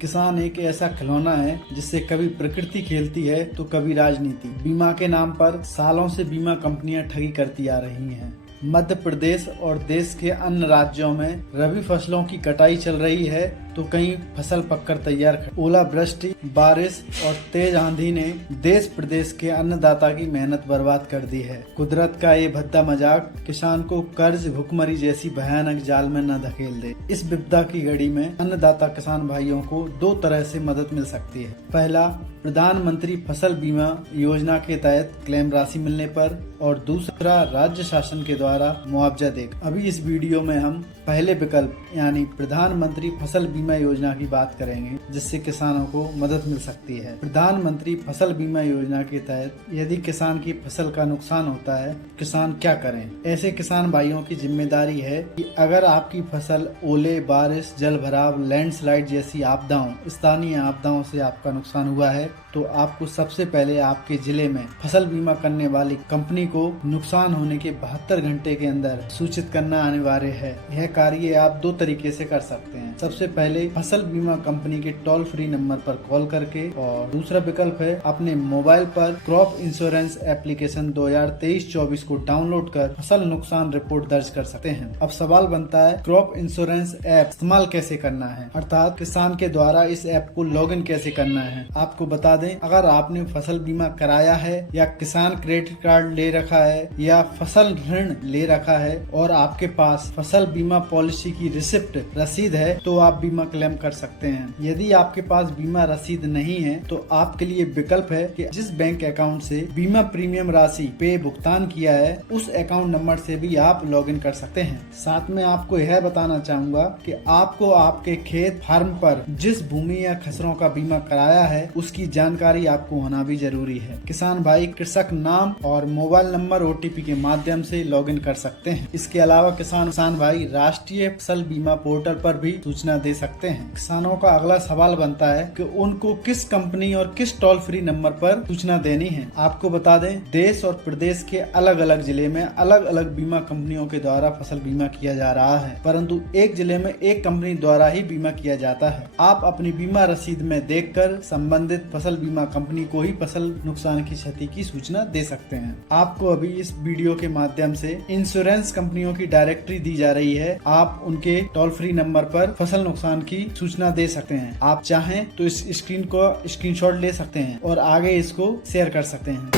किसान एक ऐसा खिलौना है जिससे कभी प्रकृति खेलती है तो कभी राजनीति। बीमा के नाम पर सालों से बीमा कंपनियां ठगी करती आ रही हैं। मध्य प्रदेश और देश के अन्य राज्यों में रबी फसलों की कटाई चल रही है तो कहीं फसल पककर तैयार। ओलावृष्टि, बारिश और तेज आंधी ने देश प्रदेश के अन्नदाता की मेहनत बर्बाद कर दी है। कुदरत का ये भद्दा मजाक किसान को कर्ज, भुखमरी जैसी भयानक जाल में न धकेल दे। इस विपदा की घड़ी में अन्नदाता किसान भाइयों को दो तरह से मदद मिल सकती है। पहला, प्रधानमंत्री फसल बीमा योजना के तहत क्लेम राशि मिलने पर, और दूसरा, राज्य शासन के द्वारा मुआवजा देकर। अभी इस वीडियो में हम पहले विकल्प यानी प्रधानमंत्री फसल बीमा योजना की बात करेंगे, जिससे किसानों को मदद मिल सकती है। प्रधानमंत्री फसल बीमा योजना के तहत यदि किसान की फसल का नुकसान होता है, किसान क्या करें? ऐसे किसान भाइयों की जिम्मेदारी है कि अगर आपकी फसल ओले, बारिश, जल भराव, लैंडस्लाइड जैसी आपदाओं, स्थानीय आपदाओं से आपका नुकसान हुआ है तो आपको सबसे पहले आपके जिले में फसल बीमा करने वाली कंपनी को नुकसान होने के 72 घंटे के अंदर सूचित करना अनिवार्य है। यह कार्य आप दो तरीके से कर सकते हैं। सबसे पहले फसल बीमा कंपनी के टोल फ्री नंबर पर कॉल करके, और दूसरा विकल्प है अपने मोबाइल पर क्रॉप इंश्योरेंस एप्लीकेशन 2023-24 को डाउनलोड कर फसल नुकसान रिपोर्ट दर्ज कर सकते हैं। अब सवाल बनता है, क्रॉप इंश्योरेंस ऐप इस्तेमाल कैसे करना है, अर्थात किसान के द्वारा इस ऐप को लॉगिन कैसे करना है। आपको बता दें, अगर आपने फसल बीमा कराया है या किसान क्रेडिट कार्ड ले रखा है या फसल ऋण ले रखा है और आपके पास फसल बीमा पॉलिसी की रिसिप्ट, रसीद है, तो आप बीमा क्लेम कर सकते हैं। यदि आपके पास बीमा रसीद नहीं है तो आपके लिए विकल्प है कि जिस बैंक अकाउंट से बीमा प्रीमियम राशि पे भुगतान किया है उस अकाउंट नंबर से भी आप लॉगिन कर सकते हैं। साथ में आपको यह बताना चाहूंगा कि आपको आपके खेत फार्म पर जिस भूमि या खसरों का बीमा कराया है उसकी जानकारी आपको होना भी जरूरी है। किसान भाई कृषक नाम और मोबाइल नंबर OTP के माध्यम से लॉगिन कर सकते हैं। इसके अलावा किसान भाई राष्ट्रीय फसल बीमा पोर्टल पर भी सूचना दे सकते हैं। किसानों का अगला सवाल बनता है कि उनको किस कंपनी और किस टोल फ्री नंबर पर सूचना देनी है। आपको बता दें, देश और प्रदेश के अलग अलग जिले में अलग अलग बीमा कंपनियों के द्वारा फसल बीमा किया जा रहा है, परंतु एक जिले में एक कंपनी द्वारा ही बीमा किया जाता है। आप अपनी बीमा रसीद में देखकर संबंधित फसल बीमा कंपनी को ही फसल नुकसान की क्षति की सूचना दे सकते हैं। आपको अभी इस वीडियो के माध्यम से इंश्योरेंस कंपनियों की डायरेक्टरी दी जा रही है। आप उनके टोल फ्री नंबर पर फसल नुकसान की सूचना दे सकते हैं। आप चाहें तो इस स्क्रीन को स्क्रीनशॉट ले सकते हैं और आगे इसको शेयर कर सकते हैं।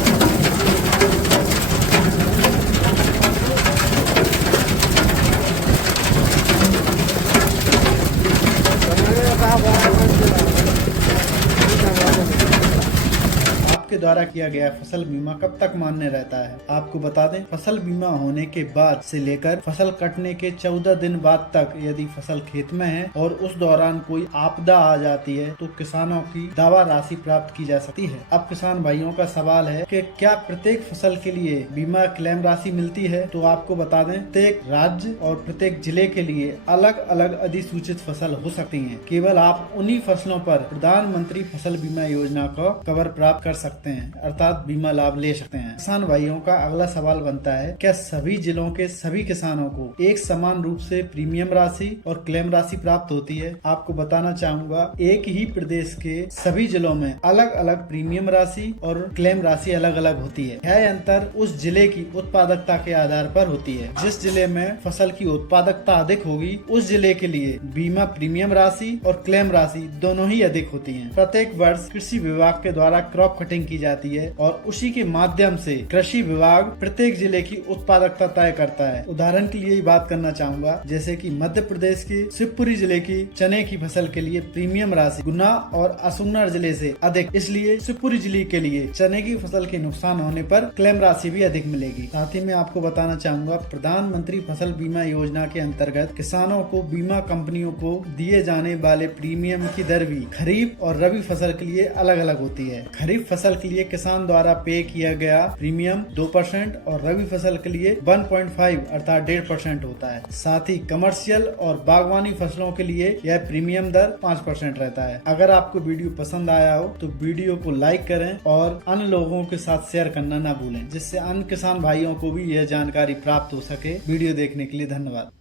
के द्वारा किया गया फसल बीमा कब तक मान्य रहता है? आपको बता दें, फसल बीमा होने के बाद से लेकर फसल कटने के 14 दिन बाद तक यदि फसल खेत में है और उस दौरान कोई आपदा आ जाती है तो किसानों की दावा राशि प्राप्त की जा सकती है। अब किसान भाइयों का सवाल है कि क्या प्रत्येक फसल के लिए बीमा क्लेम राशि मिलती है? तो आपको बता दें, प्रत्येक राज्य और प्रत्येक जिले के लिए अलग अलग अधिसूचित फसल हो सकती है। केवल आप उन्हीं फसलों पर प्रधानमंत्री फसल बीमा योजना को कवर प्राप्त कर सकते हैं, अर्थात बीमा लाभ ले सकते हैं। किसान भाइयों का अगला सवाल बनता है, क्या सभी जिलों के सभी किसानों को एक समान रूप से प्रीमियम राशि और क्लेम राशि प्राप्त होती है? आपको बताना चाहूंगा, एक ही प्रदेश के सभी जिलों में अलग अलग प्रीमियम राशि और क्लेम राशि अलग अलग होती है। यह अंतर उस जिले की उत्पादकता के आधार पर होती है। जिस जिले में फसल की उत्पादकता अधिक होगी उस जिले के लिए बीमा प्रीमियम राशि और क्लेम राशि दोनों ही अधिक होती है। प्रत्येक वर्ष कृषि विभाग के द्वारा क्रॉप कटिंग की जाती है और उसी के माध्यम से कृषि विभाग प्रत्येक जिले की उत्पादकता तय करता है। उदाहरण के लिए बात करना चाहूंगा, जैसे कि मध्य प्रदेश के शिवपुरी जिले की चने की फसल के लिए प्रीमियम राशि गुना और अशोकनगर जिले से अधिक, इसलिए शिवपुरी जिले के लिए चने की फसल के नुकसान होने पर क्लेम राशि भी अधिक मिलेगी। साथ ही मैं आपको बताना चाहूंगा, प्रधानमंत्री फसल बीमा योजना के अंतर्गत किसानों को बीमा कंपनियों को दिए जाने वाले प्रीमियम की दर भी खरीफ और रबी फसल के लिए अलग अलग होती है। खरीफ फसल के लिए किसान द्वारा पे किया गया प्रीमियम 2% और रबी फसल के लिए 1.5 अर्थात 1.5% होता है। साथ ही कमर्शियल और बागवानी फसलों के लिए यह प्रीमियम दर 5% रहता है। अगर आपको वीडियो पसंद आया हो तो वीडियो को लाइक करें और अन्य लोगों के साथ शेयर करना ना भूलें, जिससे अन्य किसान भाइयों को भी यह जानकारी प्राप्त हो सके। वीडियो देखने के लिए धन्यवाद।